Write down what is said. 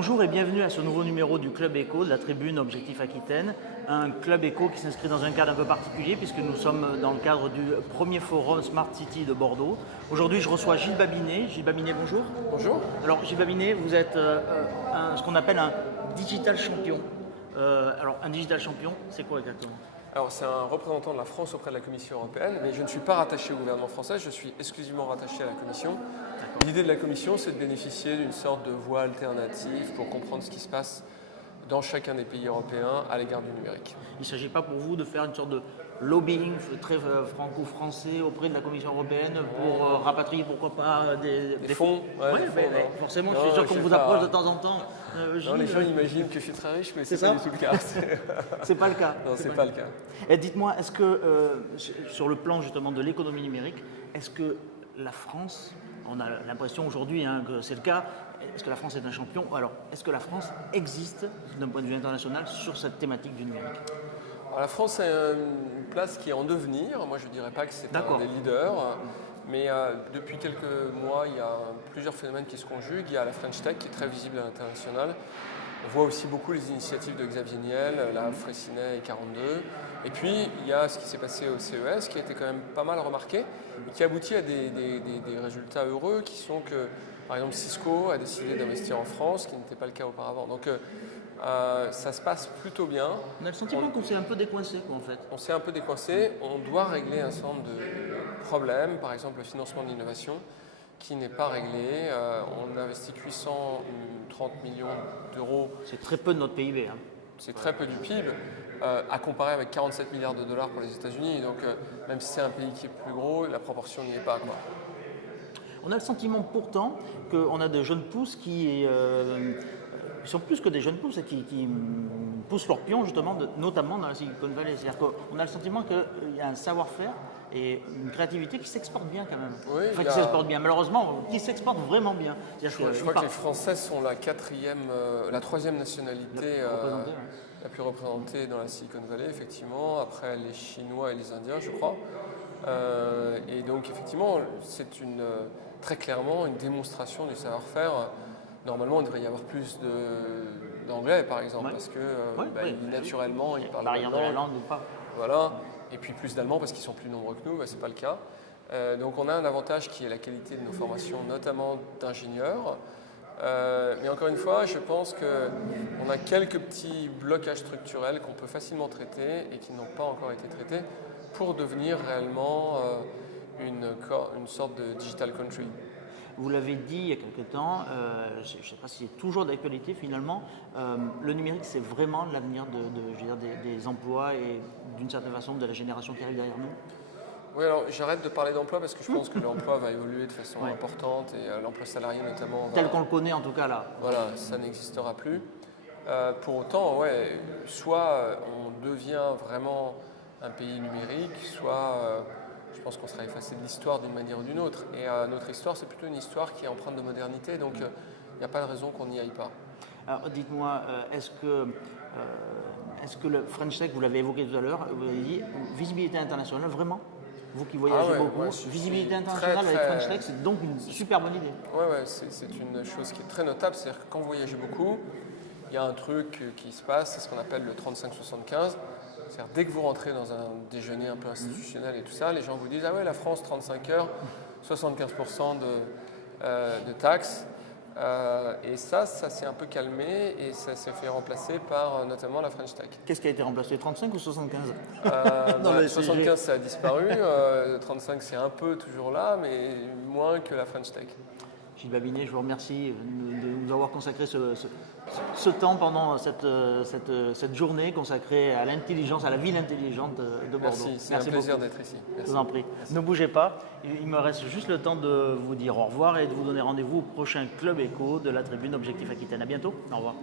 Bonjour et bienvenue à ce nouveau numéro du Club Éco de la tribune Objectif Aquitaine. Un Club Éco qui s'inscrit dans un cadre un peu particulier puisque nous sommes dans le cadre du premier forum Smart City de Bordeaux. Aujourd'hui, je reçois Gilles Babinet. Gilles Babinet, bonjour. Bonjour. Alors Gilles Babinet, vous êtes ce qu'on appelle un digital champion. Alors un digital champion, c'est quoi exactement? Alors c'est un représentant de la France auprès de la Commission européenne, mais je ne suis pas rattaché au gouvernement français, je suis exclusivement rattaché à la Commission. L'idée de la Commission, c'est de bénéficier d'une sorte de voie alternative pour comprendre ce qui se passe dans chacun des pays européens à l'égard du numérique. Il ne s'agit pas pour vous de faire une sorte de lobbying très franco-français auprès de la Commission européenne pour rapatrier, pourquoi pas, des fonds. Ouais, forcément, je suis sûr qu'on vous approche de temps en temps. Non, les gens imaginent que je suis très riche, mais c'est pas du tout le cas. C'est pas le cas. Non, c'est pas le cas. Et dites-moi, est-ce que sur le plan justement de l'économie numérique, est-ce que la France, on a l'impression aujourd'hui que c'est le cas, est-ce que la France est un champion? Alors, est-ce que la France existe d'un point de vue international sur cette thématique du numérique? Alors, la France est une place qui est en devenir. Moi, je ne dirais pas que c'est un des leaders. Mais depuis quelques mois, il y a plusieurs phénomènes qui se conjuguent. Il y a la French Tech qui est très visible à l'international. On voit aussi beaucoup les initiatives de Xavier Niel, la Freycinet et 42. Et puis, il y a ce qui s'est passé au CES qui a été quand même pas mal remarqué et qui aboutit à des résultats heureux qui sont que, par exemple, Cisco a décidé d'investir en France, ce qui n'était pas le cas auparavant. Donc, ça se passe plutôt bien. On a le sentiment qu'on s'est un peu décoincé, en fait. On s'est un peu décoincé. On doit régler un certain nombre de problèmes, par exemple le financement de l'innovation, qui n'est pas réglé. On investit 830 millions d'euros. C'est très peu de notre PIB. C'est très peu du PIB, à comparer avec 47 milliards de dollars pour les États-Unis. Donc, même si c'est un pays qui est plus gros, la proportion n'y est pas, quoi. On a le sentiment pourtant qu'on a de jeunes pousses qui sont plus que des jeunes pousses et qui poussent leurs pions justement, notamment dans la Silicon Valley. C'est-à-dire qu'on a le sentiment qu'il y a un savoir-faire et une créativité qui s'exporte bien quand même. Oui, enfin, qui s'exporte bien, malheureusement, qui s'exporte vraiment bien. Je crois que les Français sont la troisième nationalité la plus représentée dans la Silicon Valley, effectivement, après les Chinois et les Indiens, je crois. Et donc, effectivement, c'est très clairement une démonstration du savoir-faire. Normalement, il devrait y avoir plus d'anglais, par exemple, parce que naturellement, ils parlent barrière de la langue ou pas. Voilà. Et puis plus d'Allemands parce qu'ils sont plus nombreux que nous, ce n'est pas le cas. Donc on a un avantage qui est la qualité de nos formations, notamment d'ingénieurs. Mais encore une fois, je pense qu'on a quelques petits blocages structurels qu'on peut facilement traiter et qui n'ont pas encore été traités pour devenir réellement une sorte de digital country. Vous l'avez dit il y a quelque temps, je ne sais pas si c'est toujours d'actualité finalement, le numérique c'est vraiment l'avenir des emplois et d'une certaine façon de la génération qui arrive derrière nous. Oui, alors j'arrête de parler d'emploi parce que je pense que l'emploi va évoluer de façon importante et l'emploi salarié notamment. Tel qu'on le connaît en tout cas là. Voilà, ça n'existera plus. Pour autant, soit on devient vraiment un pays numérique, soit je pense qu'on sera effacé de l'histoire d'une manière ou d'une autre. Et notre histoire, c'est plutôt une histoire qui est empreinte de modernité, donc il n'y a pas de raison qu'on n'y aille pas. Alors dites-moi, est-ce que le French Tech, vous l'avez évoqué tout à l'heure, vous avez dit visibilité internationale, vraiment? Vous qui voyagez beaucoup, visibilité internationale avec French Tech, c'est donc une super bonne idée. Oui, c'est une chose qui est très notable, c'est-à-dire que quand vous voyagez beaucoup, il y a un truc qui se passe, c'est ce qu'on appelle le 35-75. C'est-à-dire dès que vous rentrez dans un déjeuner un peu institutionnel et tout ça, les gens vous disent « Ah ouais, la France, 35 heures, 75% de taxes. » Et ça s'est un peu calmé et ça s'est fait remplacer par notamment la French Tech. Qu'est-ce qui a été remplacé, 35 ou 75 75, ça a disparu. 35, c'est un peu toujours là, mais moins que la French Tech. Gilles Babinet, je vous remercie de nous avoir consacré ce temps pendant cette journée consacrée à l'intelligence, à la ville intelligente de Bordeaux. Merci, c'est un plaisir d'être ici. Merci. Je vous en prie. Merci. Ne bougez pas. Il me reste juste le temps de vous dire au revoir et de vous donner rendez-vous au prochain Club Éco de la tribune Objectif Aquitaine. À bientôt. Au revoir.